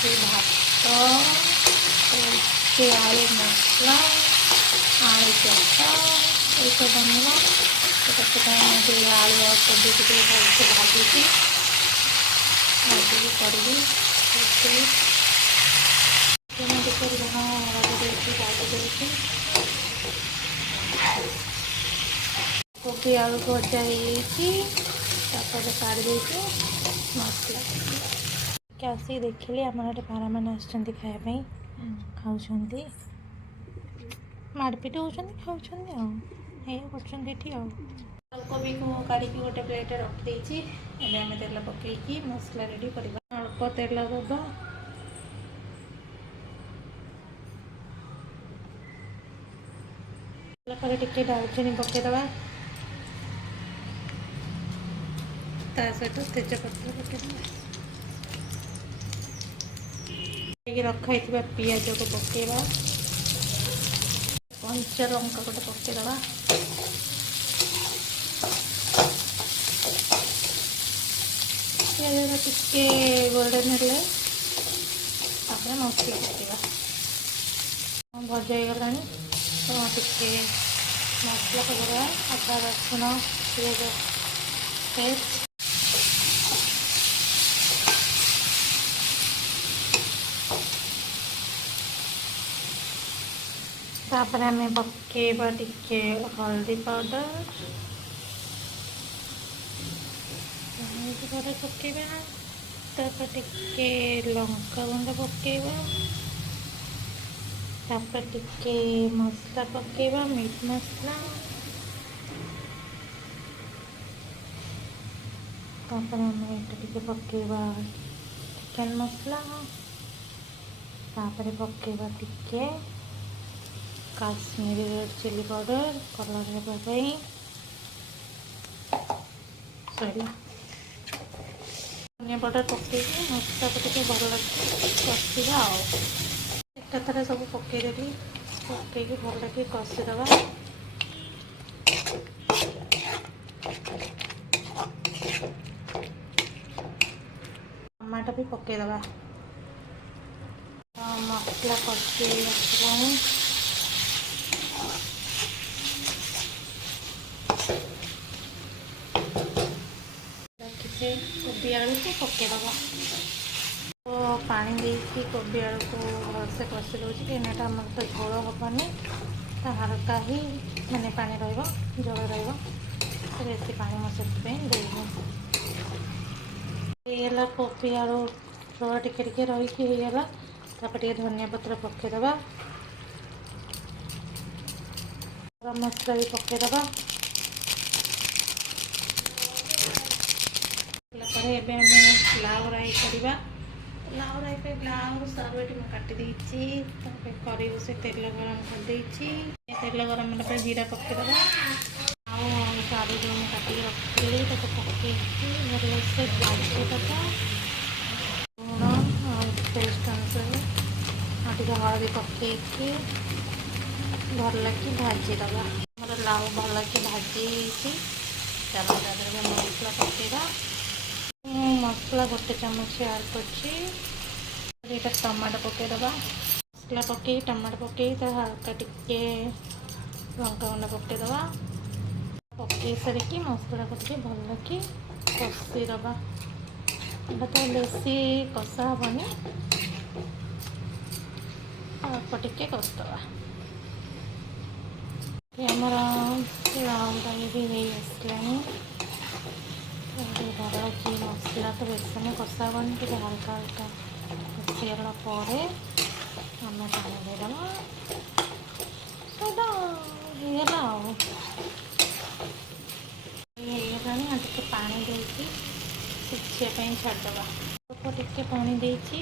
भात आलू मसला आलू चटा ये सब बनवा तो आलू और कोबी को भलसे भाजी करी कोबी आलू भजा हो काढ़ी देती मसला कैसे देखिले आम पारा मैंने खायापी खाऊँ मारपिट होती खाऊँ कोबी को काढ़ी गोटे प्लेट रखी एवं तेल पकईकी मसला रेडी करवा अल्प तेल दबा टे डालचीनी पकईदबा सहित तेजपत्र पकईदबा रखाई पियाज को पकईवा कंचा लंका गोटे पकईदबा पियाज टे गोल्डन हेल्ले मस्ती पकईवा भजा गला तो टे मसला पकईदबा अदा रसुण पियाज पेस्ट तापर आम पकेबा टिके हल्दी पाउडर पकेबा तापर टिके लंका गुंड पकेबा तापर टिके मसला पकेबा मीट मसला तापर आम टिके पकेबा चिकन मसला तापर पकेबा टिके Kashmiri red chilli powder colour होगापी सर धनिया पाउडर पकई मसला को टे भल कषा एकाथर सब पकईदेली पकईकी भल लगे कषिदबा टमाटो भी पकईदबा मसला कषि आसला कोबी आलू को पकईदबा तो पानी देकी कोबी आलू को भलसे कषि दूसरी कहीं आम तो झोल हेनी तो हल्का ही मैंने पानी रझोल रेसी पानी मुझे देगला कोबी आलू झोल टिके रही होगा टे धनिया पत्र पकईदबा गरम मसला भी पकईदबा लाउ राई करवा लाउ राई पे लाउ सारू ये काटी करी से तेल गरम कर तेल गरम होगा जीरा पकईदबा सारू जो काटिक रखी पकई भलसे भाजीदबा लुण पेस्ट अनुसार टे हलदी पकईकी भल कि भाजीदबा मोर लाउ भल कि भाजी चलो मसला पकईवा मसला गोटे चमच ऐड कर टमाटो पकईदबा मसला पकई टमाटो पकई तो हल्का टिके लंका गुंड पकईदबा पकई सारिकी मसला को टे भल कि कषिदबा तो बेसी कषा हेनी अल्प टिके कषिदबा आमर लाउटा भी हो आसला भल कि मसला तो बेसन कषा हेनी टे हल्का हल्का कषिगला आम पानी देदबा सहीगला टे पानी देकी सिझापी छाड़दबा टे पानी देकी